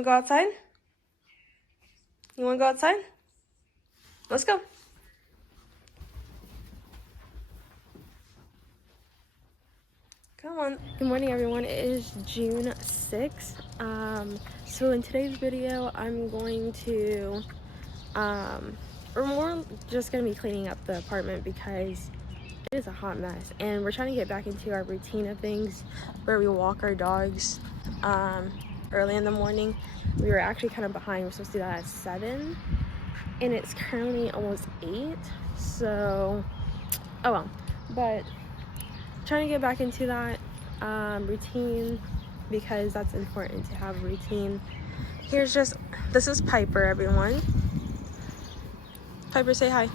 wanna go outside? You wanna go outside? Let's go. Come on. Good morning, everyone. It is June 6th. So in today's video, I'm going to, or more just gonna be cleaning up the apartment because it is a hot mess, and we're trying to get back into our routine of things where we walk our dogs early in the morning. We were actually kind of behind. We're supposed to do that at 7, and it's currently almost 8. So, oh well. But trying to get back into that routine because that's important to have a routine. This is Piper, everyone. Piper, say hi.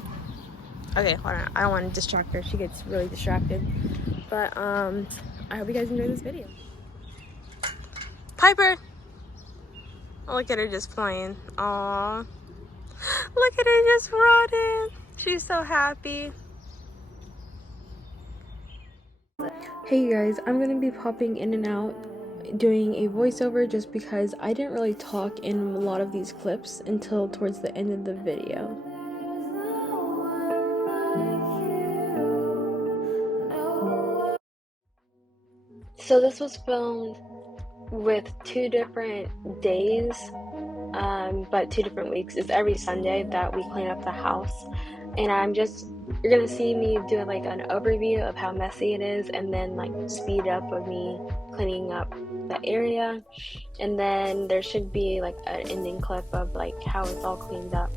Okay, hold on. I don't want to distract her. She gets really distracted. But I hope you guys enjoy this video. Piper! Oh, look at her just playing. Aww. Look at her just running. She's so happy. Hey you guys, I'm going to be popping in and out doing a voiceover just because I didn't really talk in a lot of these clips until towards the end of the video. So this was filmed with 2 different days, but 2 different weeks. It's every Sunday that we clean up the house, and you're gonna see me do like an overview of how messy it is, and then like speed up of me cleaning up the area, and then there should be like an ending clip of like how it's all cleaned up.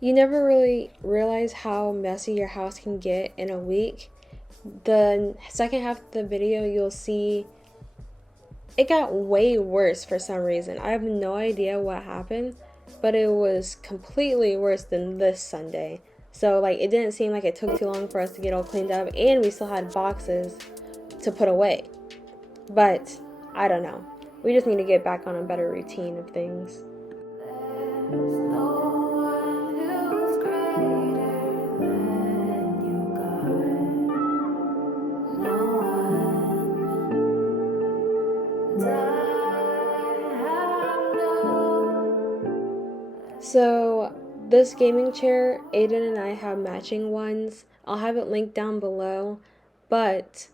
You never really realize how messy your house can get in a week. The second half of the video, you'll see it got way worse for some reason. I have no idea what happened, but it was completely worse than this Sunday. So like it didn't seem like it took too long for us to get all cleaned up, and we still had boxes to put away. But I don't know. We just need to get back on a better routine of things. So this gaming chair, Aiden and I have matching ones. I'll have it linked down below, but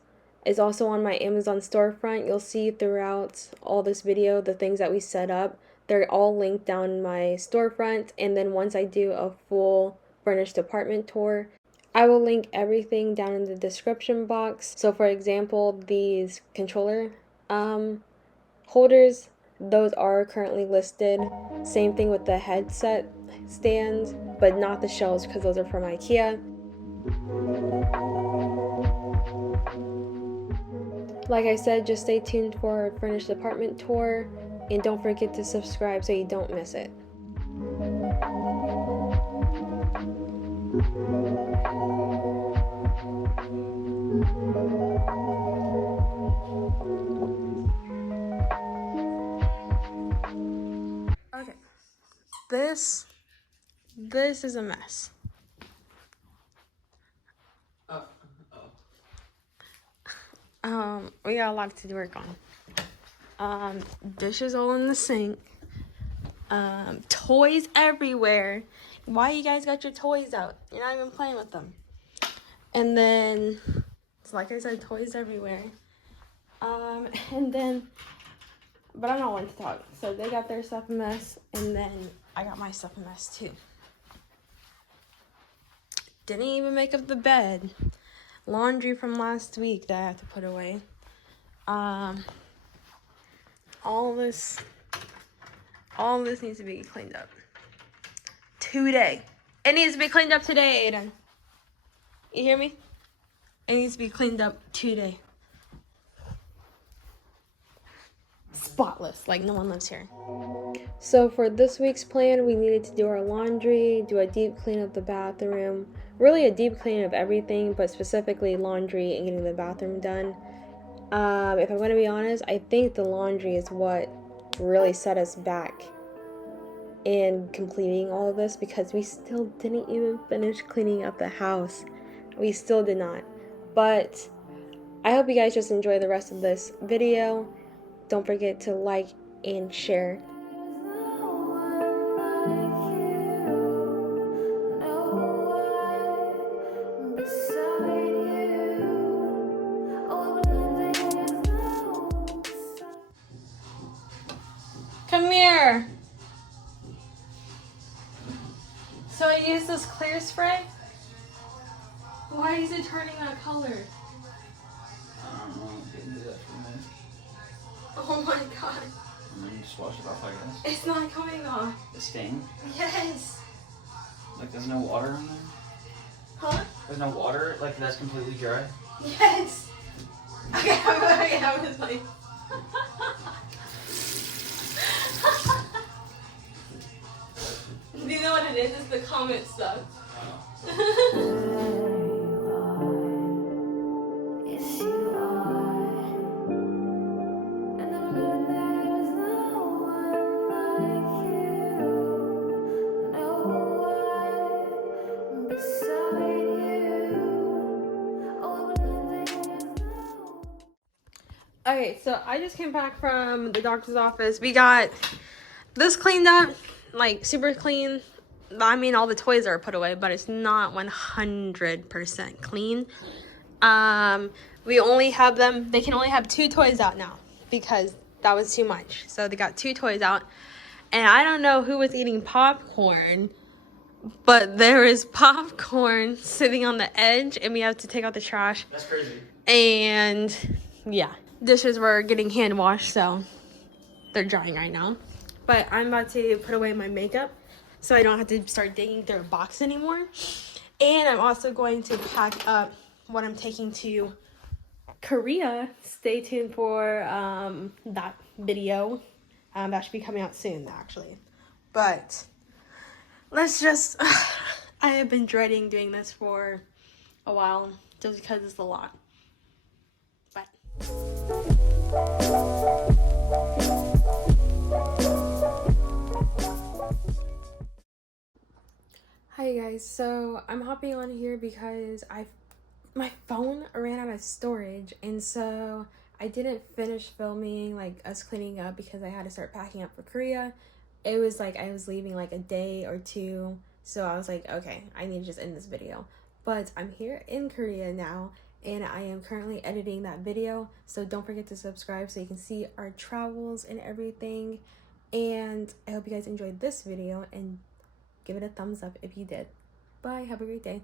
it's also on my Amazon storefront. You'll see throughout all this video the things that we set up. They're all linked down in my storefront, and then once I do a full furnished apartment tour, I will link everything down in the description box. So for example, these controller holders, those are currently listed. Same thing with the headset stands, but not the shelves because those are from IKEA. Like I said, just stay tuned for our furnished apartment tour, and don't forget to subscribe so you don't miss it. Okay, this is a mess. We got a lot to work on. Dishes all in the sink. Toys everywhere. Why you guys got your toys out? You're not even playing with them. And then, like I said, toys everywhere. And then, but I'm not one to talk. So they got their stuff a mess, and then I got my stuff a mess too. Didn't even make up the bed. Laundry from last week that I have to put away. All this needs to be cleaned up today. It needs to be cleaned up today, Aiden. You hear me? It needs to be cleaned up today. Spotless, like no one lives here. So for this week's plan, we needed to do our laundry, do a deep clean of the bathroom, really a deep clean of everything, but specifically laundry and getting the bathroom done. If I'm going to be honest, I think the laundry is what really set us back in completing all of this, because we still didn't even finish cleaning up the house. We still did not. But I hope you guys just enjoy the rest of this video. don't forget to like and share. Come here. So I use this clear spray. Why is it turning that color? I don't know. Didn't do that for a minute. Oh my god. And then you just wash it off, I guess. It's not coming off. The stain? Yes. Like there's no water in there? Huh? There's no water? Like that's completely dry? Yes. Okay, I was like. Do you know what it is? It's the comment stuff. Okay, so I just came back from the doctor's office. We got this cleaned up, like super clean. I mean, all the toys are put away, but it's not 100% clean. We only have them, they can only have 2 toys out now because that was too much. So they got 2 toys out. And I don't know who was eating popcorn, but there is popcorn sitting on the edge and we have to take out the trash. That's crazy. And yeah, dishes were getting hand washed, so they're drying right now. But I'm about to put away my makeup so I don't have to start digging through a box anymore. And I'm also going to pack up what I'm taking to Korea. Stay tuned for that video. That should be coming out soon, actually. But let's just... I have been dreading doing this for a while just because it's a lot. But... Hi guys, so I'm hopping on here because my phone ran out of storage, and so I didn't finish filming like us cleaning up because I had to start packing up for Korea. It was like I was leaving like a day or 2, so I was like, okay, I need to just end this video. But I'm here in Korea now, and I am currently editing that video, so don't forget to subscribe so you can see our travels and everything. And I hope you guys enjoyed this video, and give it a thumbs up if you did. Bye, have a great day.